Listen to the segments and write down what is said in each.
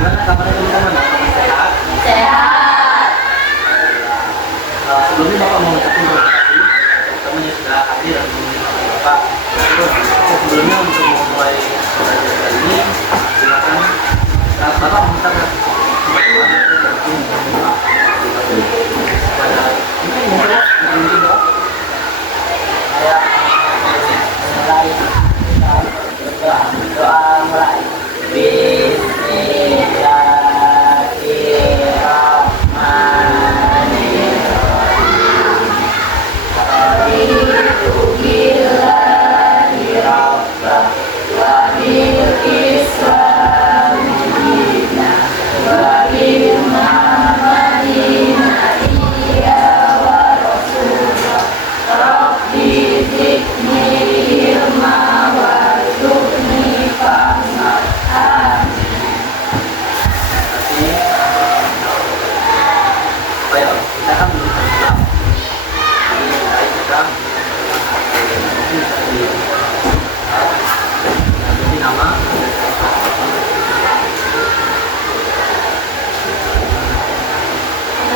Gimana kabarnya teman-teman? Sehat? Sehat. Sebelumnya Bapak mau ngucapin terima kasih teman yang sudah hadir dan menemani Bapak. Terus sebelumnya untuk memulai pelajaran kali ini, silakan Bapak minta kepada mungkin Bapak. Doa mulai.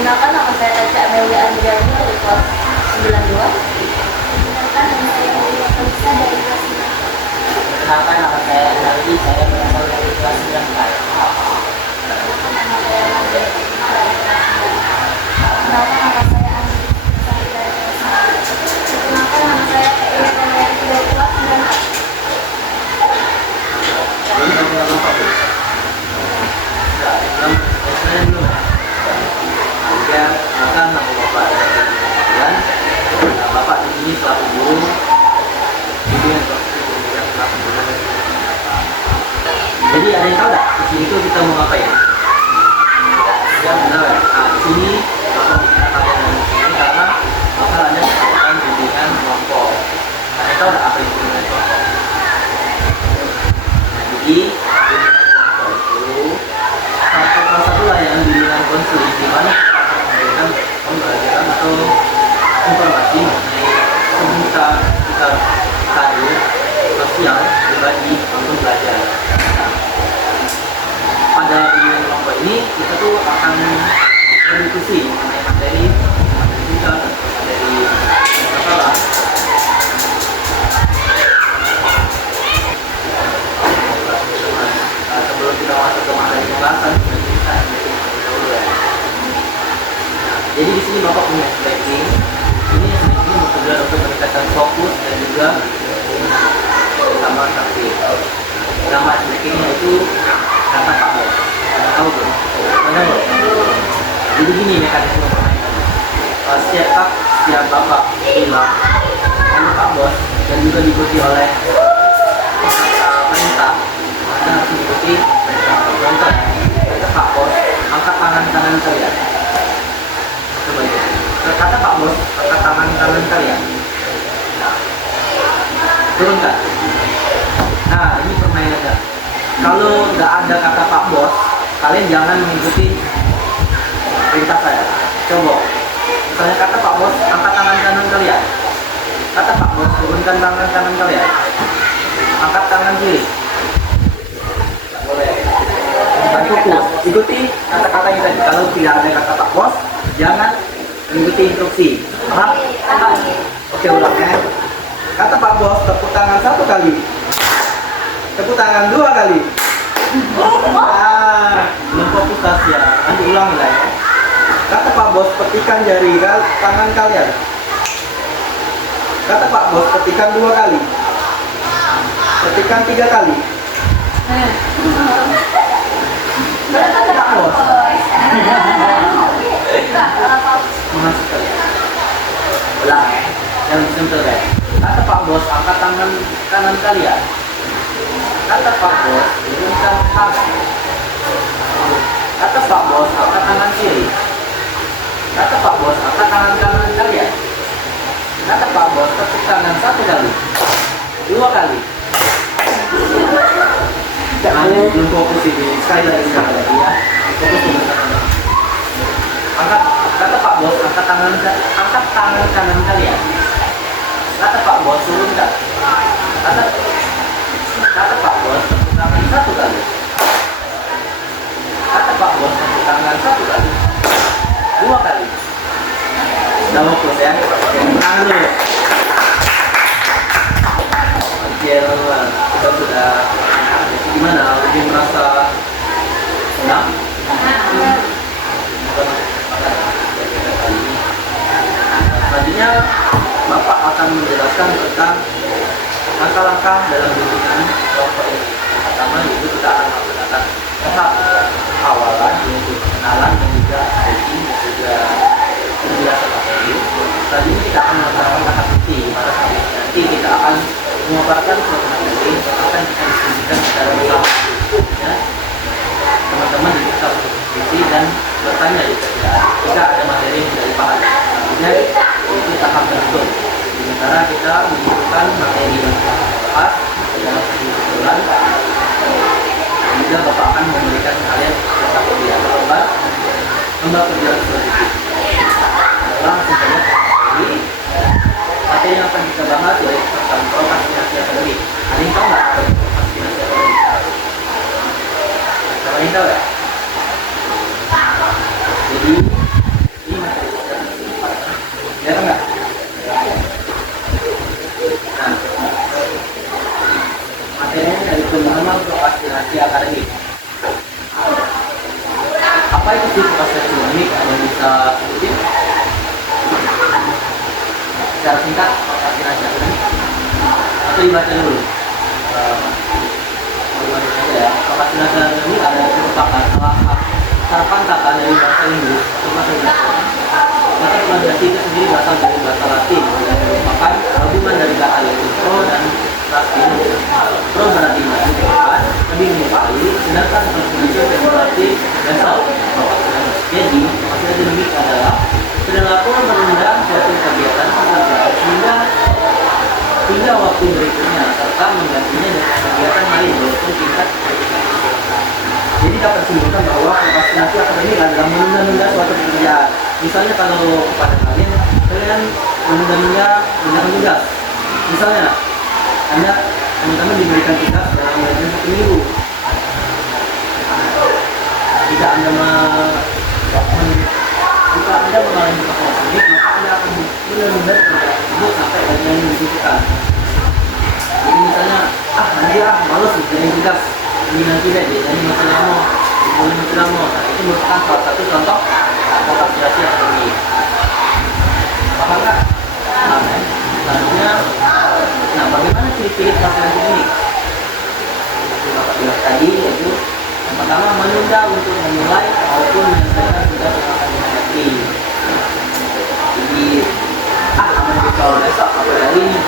Perkenalkan, nama saya Caca Amelia Andriani dari kelas 92. Perkenalkan, nama saya Amelia Kalisa dari kelas 9. Perkenalkan, nama saya Naldi, saya berasal dari kelas 9. Perkenalkan, nama saya Nadia Fatima dari kelas 9. Perkenalkan, nama saya Andi Sari dari kelas 9. Perkenalkan, nama saya Iya Daniarti dari kelas 9. Belum tahu Bapak Bu? Enggak, saya belum. Ya, akan nama Bapak dan Bapak di sini selaku guru itu yang selaku guru. Jadi ada yang tahu nggak di sini tuh kita mau ngapain? Ya benar. Nah di sini Bapak minta kalian di sini karena bakal ada kegiatan bimbingan kelompok. Ada yang tahu nggak apa itu bimbingan kelompok? Nah, jadi bimbingan kelompok itu salah satu layanan bimbingan konseling di mana pembelajaran atau informasi mengenai seputar karir sosial pribadi untuk belajar. Pada bimbingan kelompok ini kita tuh akan berdiskusi mengenai materi kita dan materi masalah. Sebelum kita masuk ke materi pembahasan kita dulu ya. Jadi di sini Bapak punya stacking. Ini bertujuan untuk meningkatkan fokus dan juga sama saksi. Nama stackingnya itu kata Pak Bos. Tahu belum? Mana belum? Jadi gini mekanisme permainannya. Setiap Bapak bilang nama Pak Bos dan juga diikuti oleh perintah, Anda harus diikuti perintah. Contoh, kata Pak Bos, angkat tangan kanan kalian. Kata Pak Bos, angkat tangan kanan kalian. Turunkan. Nah, ini permainannya. Kalau nggak ada kata Pak Bos, kalian jangan mengikuti perintah saya. Coba. Misalnya kata Pak Bos, angkat tangan kanan kalian. Kata Pak Bos, turunkan tangan kanan kalian. Angkat tangan kiri. Boleh. Dan fokus. Ikuti kata-katanya tadi. Kalau tidak ada kata Pak Bos, jangan mengikuti instruksi. Paham? Oke, ulang ya. Kata Pak Bos, tepuk tangan 1 kali. Tepuk tangan 2 kali. Belum fokus ya. Nanti ulang lah ya. Kata Pak Bos, petikan jari tangan kalian. Kata Pak Bos, petikan 2 kali. Petikan 3 kali. Pak Bos. Masuk kali. Ulang ya. Yang simple ya. Kata Pak Bos, angkat tangan kanan kalian. Kata Pak Bos, turunkan tangan. Kata Pak Bos, angkat tangan kiri. Kata Pak Bos, angkat tangan kanan kalian. Kata Pak Bos, tepuk tangan 1 kali. 2 kali. Jangan belum fokus ini. Sekali lagi ya. Fokus dulu. Kata Pak Bos, angkat tangan kanan kalian. Kata Pak Bos, turunkan. Kata Pak Bos, tepuk tangan 1 kali. Pak bos tepuk tangan 1 kali, 2 kali. Udah fokus ya. Oke, tangan dulu. Oke, teman-teman, kita sudah gimana? Lebih merasa senang? Selanjutnya Bapak akan menjelaskan tentang langkah-langkah dalam bimbingan kelompok ini. Pertama yaitu kita akan menggunakan tahap awalan yaitu pengenalan dan juga tracing dan juga penjelasan materi. Selanjutnya kita akan melakukan tahap inti, pada tahap ini nanti kita akan memaparkan suatu materi yang akan kita diskusikan secara bersama. Ya, teman-teman bisa berdiskusi dan bertanya jika ada materi yang tidak dipahami. Selanjutnya itu tahap penutup. Sementara kita menunjukkan materi yang telah kita bahas dalam satu bulan. Dan juga Bapak akan memberikan kalian beberapa lembar kerja selanjutnya. Langsung saja materi yang akan kita bahas yaitu tentang prokrastinasi akademik. Ada yang tahu nggak apa itu prokrastinasi akademik? Ada yang tahu ya? Jadi ini materi ya enggak? Nah, materinya dari pemahaman prokrastinasi akademik. Apa itu sih prokrastinasi akademik? Ada yang bisa sebutin? Secara singkat, prokrastinasi akademik. Atau dibaca dulu. Ya, prokrastinasi akademik adalah merupakan sarapan kata dari bahasa Inggris atau bahasa Inggris. Kata prokrastinasi itu sendiri berasal dari bahasa Latin yang merupakan gabungan dari kata yaitu pro dan krastinus. Pro berarti melakukan, lebih menyukai, sedangkan krastinus berarti besar. Jadi, prokrastinasi akademik adalah perilaku menunda suatu kegiatan pekerjaan hingga waktu berikutnya serta menggantinya dengan kegiatan lain walaupun tingkat. Jadi dapat disimpulkan bahwa prokrastinasi akademik adalah menunda-nunda suatu pekerjaan. Misalnya kalau kepada kalian menunda-nunda mengerjakan tugas. Misalnya Anda teman-teman diberikan tugas dalam waktu 1 minggu. Jika Anda mengalami prokrastinasi, maka Anda akan menunda pekerjaan tersebut sampai bagian yang dibutuhkan. Jadi misalnya, nanti malas ngerjain tugas, ini nanti deh, jadi masih lama. Nah, itu merupakan salah satu contoh prokrastinasi akademik. Paham nggak? Selanjutnya, bagaimana ciri-ciri prokrastinasi akademik? Seperti Bapak bilang tadi, yaitu yang pertama menunda untuk memulai maupun menyelesaikan tugas yang akan dihadapi. Jadi, aman kalau besok apa dari ini?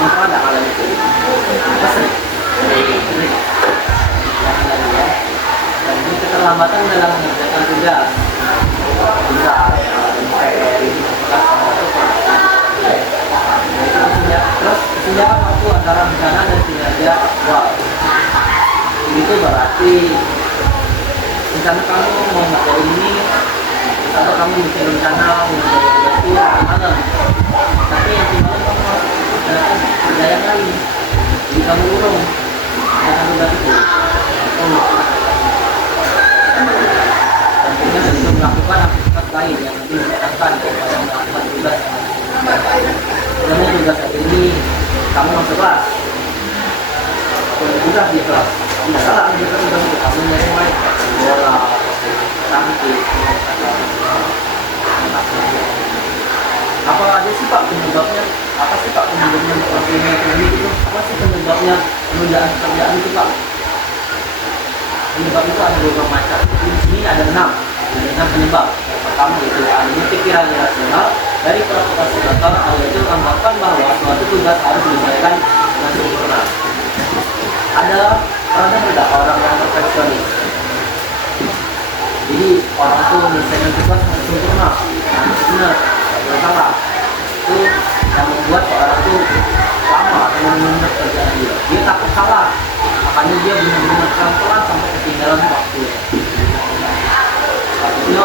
Mungkin ada hal itu. Pesen. Jangan lagi ya. Dan ini keterlambatan dalam mengerjakan tugas. Bisa PR ini terus kesenjangan waktu antara rencana dan kinerja aktual. Itu berarti rencana kamu mau ngerjain ini, misalnya kamu bikin rencana untuk malam, tapi yang malam kamu harus kerja yang lain, jadi kamu urung jangan tugas itu. Tentunya untuk melakukan aktivitas lain yang lebih menyenangkan daripada melakukan tugas. Misalnya tugas ini kamu masuk kelas, tugas di kelas, tidak salah tugas itu kamu main bola, tangkis, apa aja sih Pak penyebabnya? Apa sih Pak penyebabnya prokrastinasi itu? Apa sih penyebabnya penundaan pekerjaan itu Pak? Penyebab itu ada beberapa macam. Di sini ada 6 penyebab. Yang pertama itu adanya pikiran irasional dari prokrastinator, yaitu anggapan bahwa suatu tugas harus diselesaikan dengan sempurna. Ada orang yang perfeksionis. Jadi orang tuh menyelesaikan tugas harus sempurna, harus benar, tidak salah. Itu yang membuat orang tuh lama menunda kerjaan dia. Dia takut salah, makanya dia benar-benar pelan-pelan sampai ketinggalan waktu. Selanjutnya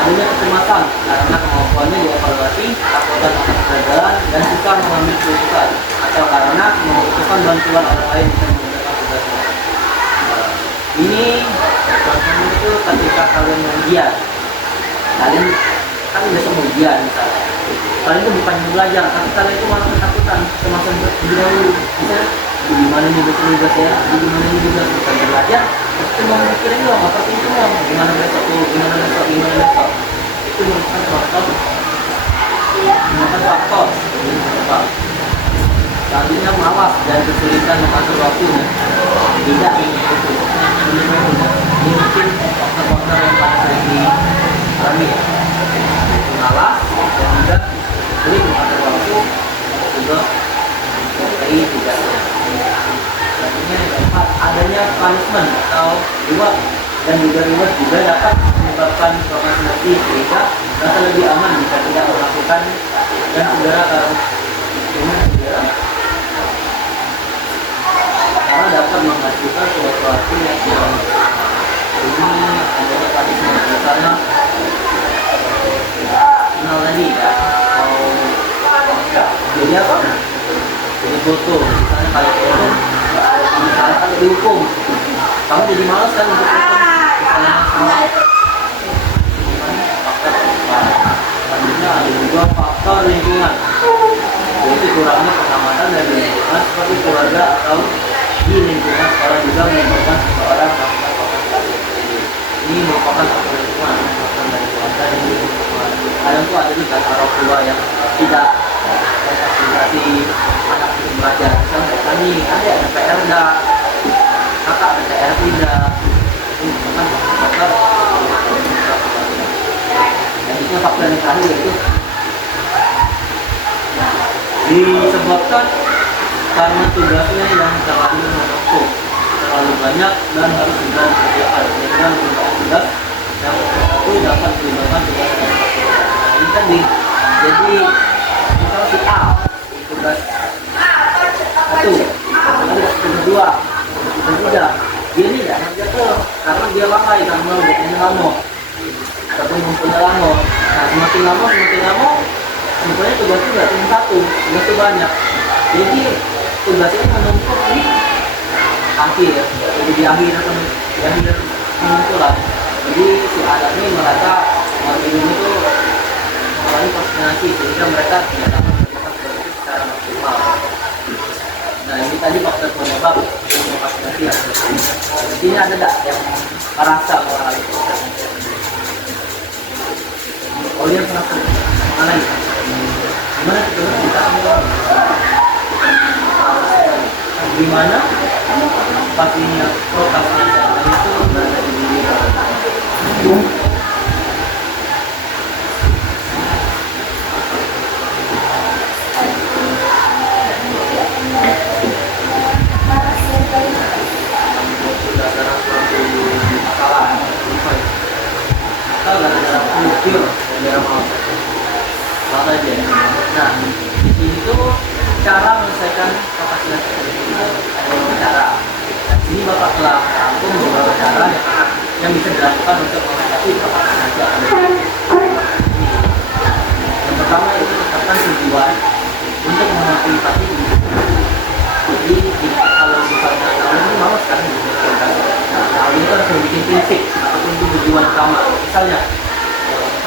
adanya kecemasan karena kemampuannya dievaluasi, takutan akan kegagalan, dan suka mengambil keputusan, atau karena membutuhkan bantuan orang lain untuk mengerjakan tugasnya. Ini contohnya itu ketika kalian mau ujian, kalian kan besok mau ujian misalnya, kalian itu bukan belajar, tapi kalian itu malah ketakutan semasa dahulu. Misalnya gimana nih tugas ya, gimana nih tugas, bukan belajar, itu mau mikirin doang, apa itu doang, gimana besok tuh, gimana besok, gimana besok. Itu merupakan faktor, selanjutnya malas dan kesulitan mengatur waktunya. Tidak itu. Ini mungkin faktor-faktor yang pada sering dialami ya. Malas dan juga sulit mengatur waktu, juga menyukai tugasnya. Selanjutnya yang keempat, adanya punishment atau reward, dan juga reward juga dapat menyebabkan prokrastinasi, sehingga rasa lebih aman jika tidak melakukan dan segera karena dapat menghasilkan sesuatu yang tidak ini adanya punishment. Misalnya kenal tadi ya, jadi apa? Jadi foto, misalnya kali foto, misalnya kan dihukum, kamu jadi malas kan untuk foto, misalnya salah. Selanjutnya ada juga faktor lingkungan, yaitu kurangnya pengamatan dari lingkungan seperti keluarga atau di lingkungan sekolah juga menyebabkan seseorang melakukan prokrastinasi. Ini merupakan faktor lingkungan, faktor dari keluarga dan lingkungan. Kadang tuh ada juga orang tua yang tidak memfasilitasi anak untuk belajar. Misalnya tadi ada PR enggak, kakak ada PR tidak, itu merupakan faktor. Selanjutnya faktor yang terakhir yaitu disebabkan karena tugasnya yang terlalu menumpuk, terlalu banyak dan harus segera dikerjakan, sehingga menggunakan tugas yang satu dapat menyebabkan tugas yang satu. Nah ini tadi, jadi misal si A tugas satu, ada tugas dua, tugas tiga, dia ini tidak ngerjakan karena dia lalai, karena bukannya lama ataupun mempunyai lama. Nah semakin lama sebenarnya tugas itu nggak cuma satu, tugas itu banyak. Jadi tugasnya menumpuk di akhir, jadi di akhir pengumpulan. Jadi si anak ini merasa ini itu mengalami prokrastinasi, sehingga mereka tidak dapat melakukan tugas itu secara maksimal. Nah ini tadi faktor penyebab prokrastinasi. Di sini ada nggak yang merasa mengalami prokrastinasi? Kalian pernah mengalami? Gimana kita gimana pastinya prokrastinasi itu berada di diri orang. Apa aja? Nah, ini tuh cara menyelesaikan prokrastinasi itu ada beberapa cara. Nah, sini Bapak telah rangkum beberapa cara yang bisa dilakukan untuk mengatasi prokrastinasi. Yang pertama itu tetapkan tujuan untuk memotivasi diri. Jadi kalau misalnya kalian ini malas kan, nah kalian itu harus membuat prinsip ataupun tujuan utama. Misalnya,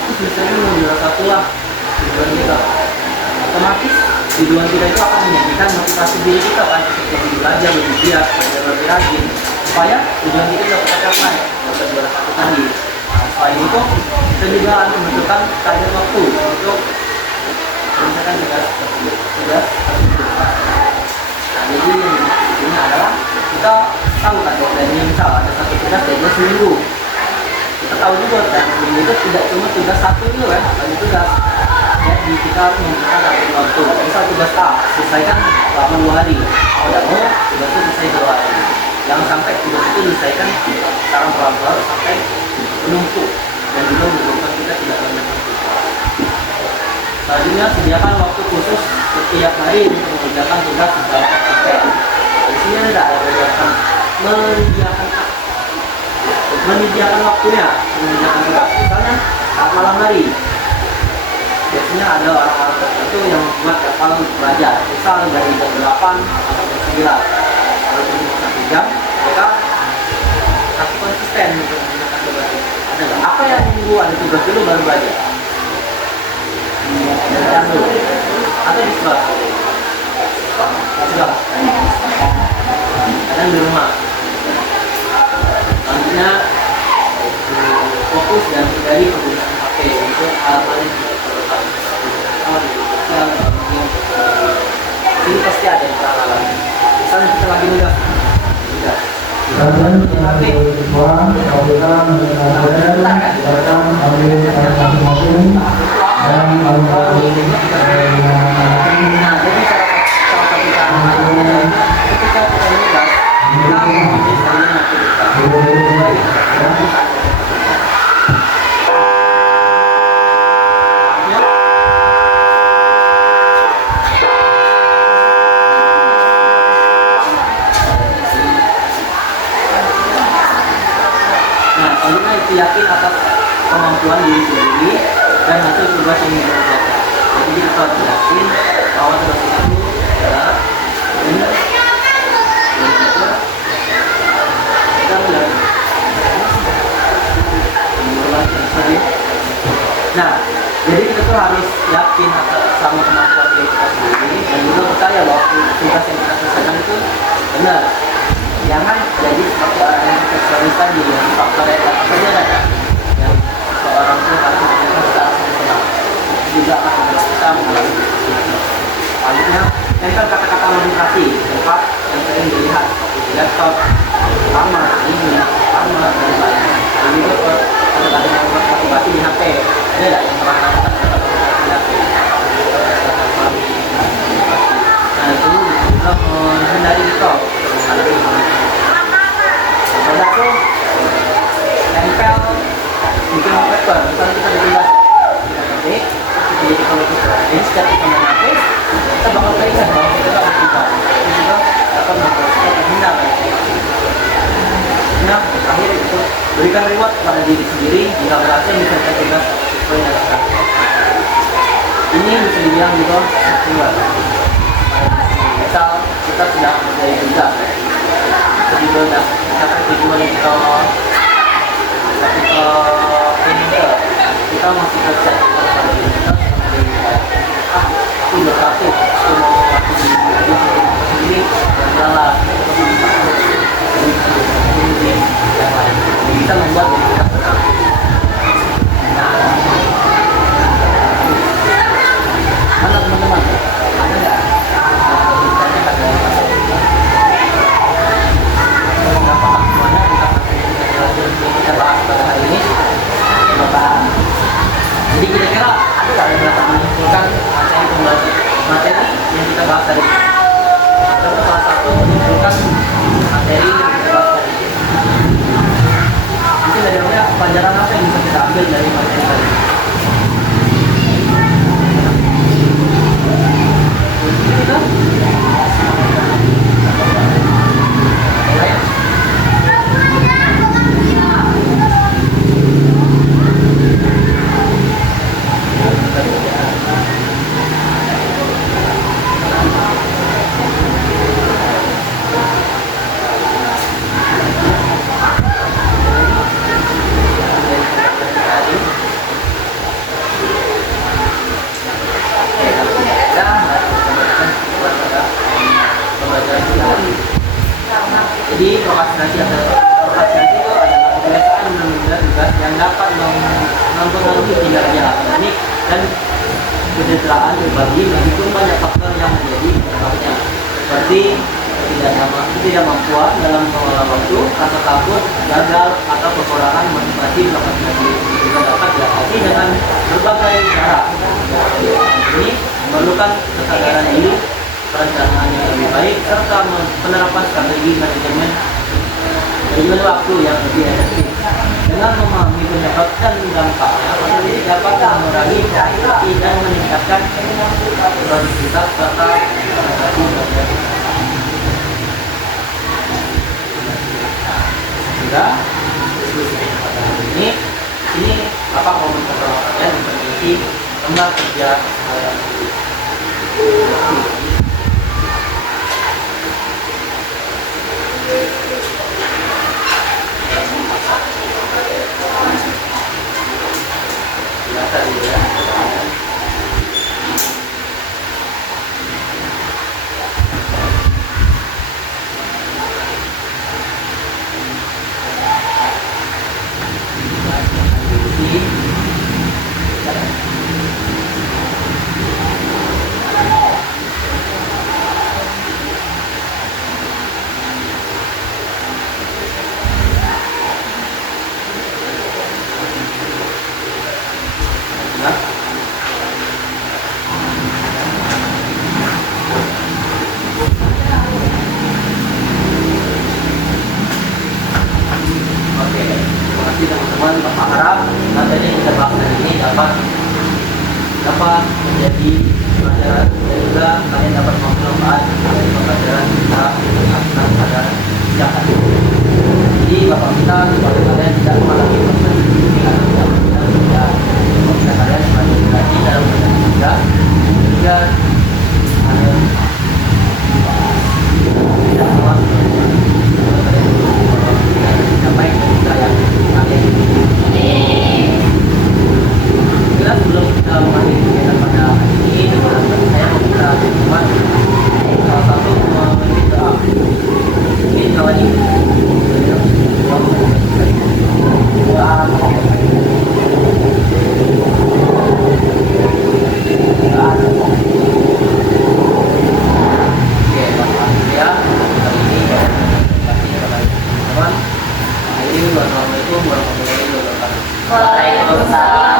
aku misalnya mau juara satu lah. Tujuan kita otomatis tujuan kita itu akan menjadikan motivasi diri kita kan untuk lebih belajar, lebih giat, lebih rajin supaya tujuan kita dapat tercapai, dapat juara satu tadi. Nah, selain itu kita juga akan membutuhkan target waktu untuk menyelesaikan tugas tersebut. Nah jadi ini adalah kita tahu kan deadline-nya, misal ada satu tugas deadline seminggu. Kita tahu juga kan seminggu itu tidak cuma tugas satu itu kan, banyak tugas. Jadi kita harus menggunakan target waktu. Misal tugas A selesaikan 82 hari, kalau mau tugas itu selesai 2 hari. Jangan sampai tugas itu diselesaikan secara pelan-pelan sampai menumpuk dan juga menyebabkan kita tidak menyelesaikan tugas. Selanjutnya sediakan waktu khusus setiap hari untuk mengerjakan tugas secara konsisten. Di sini ada menyediakan waktunya, mengerjakan tugas. Misalnya saat malam hari. Biasanya ada orang-orang tertentu yang membuat jadwal untuk belajar, misal dari jam 8 sampai jam 9. Kalau cuma 1 jam, mereka kasih konsisten untuk mengerjakan tugas. yang nunggu ada tugas dulu baru belajar? Belajar dulu. Atau di sekolah? Sekolah. Kadang di rumah. Selanjutnya fokus dan hindari penggunaan HP untuk hal-hal yang tidak perlu. Ini pasti ada yang salah lagi. Misalnya kita lagi nugas, Dan siswa kabupaten silakan ambil masing-masing dan nah, jadi salah satu caranya ketika kita nugas, kita memilih saling aktivitas. Nah, selanjutnya itu yakin atas kemampuan diri sendiri dan hasil tugas yang dikerjakan. Jadi kita harus yakin bahwa tugas itu adalah benar dan juga kita melihat. Nah, jadi kita tuh harus yakin sama kemampuan diri kita sendiri dan juga percaya bahwa tugas yang kita selesaikan itu benar. Jangan jadi seperti orang yang perfeksionis tadi yang faktor yang tak saja ada yang seorang itu harus melakukan secara sempurna juga akan membuat kita mengalami itu. Selanjutnya, tempel kata-kata motivasi tempat yang sering dilihat di laptop, kamar, ini, kamar, dan lain-lain. Jadi juga kata-kata motivasi di HP. Ada nggak yang pernah melakukan kata-kata motivasi di HP? Nah, itu juga menghindari itu. Ada tuh tempel bikin wallpaper. Misalnya kita bertugas kita ketik, jadi kita wallpaper. Jadi setiap kita main HP, kita bakal teringat bahwa kita tak bertugas. Itu juga dapat membuat kita terhindar. Nah, terakhir itu berikan reward kepada diri sendiri jika berhasil menyelesaikan tugas sesuai dengan target. Ini bisa dibilang juga reward. Misal kita sudah menjadi tugas, jadi sudah mencapai tujuan yang kita kita masih kerja aku udah satu aku mau mati sendiri dan salah yang lain kita membuat diri kita senang. Mana teman-teman ada nggak kita bahas pada hari ini. Jadi kira-kira ada nggak yang dapat menyimpulkan materi yang kita bahas tadi? Coba salah satu menyimpulkan materi yang kita bahas tadi. Mungkin dari Anda pelajaran apa yang bisa kita ambil dari materi tadi? Kita jadi prokrastinasi itu adalah kebiasaan menunda tugas yang dapat mempengaruhi kinerja akademik dan kesejahteraan berbagi meskipun banyak faktor yang menjadi penyebabnya seperti ketidakmampuan dalam mengelola waktu, rasa takut, gagal atau kekurangan motivasi. Prokrastinasi juga dapat diatasi dengan berbagai cara. Ini memerlukan kesadaran diri, perencanaan yang lebih baik, serta penerapan strategi manajemen waktu yang lebih efektif. Dengan memahami penyebab dan dampaknya, ini dapat mengurangi anxiety dan meningkatkan produktivitas serta prestasi kerja. Sudah diskusi pada hari ini apa komentar kalian memiliki lembar kerja diskusi. Ya. Oke, terima kasih teman-teman. Bapak harap materi yang kita bahas hari ini dapat menjadi pelajaran dan juga kalian dapat bermanfaat dari pembelajaran kita tentang pada siang hari. Jadi Bapak minta supaya kalian tidak mengalami proses dengan tidak tidak meminta kalian semakin lagi dalam belajar juga dan juga kalian tidak puas sampai ketika yang kalian jelas sebelum kita mengakhiri kegiatan pada hari ini saya meminta teman salah satu memberi doa ini kawan ini oke Bapak ya kali ini terima kasih kepada teman-teman. Assalamualaikum warahmatullahi wabarakatuh. Waalaikumsalam.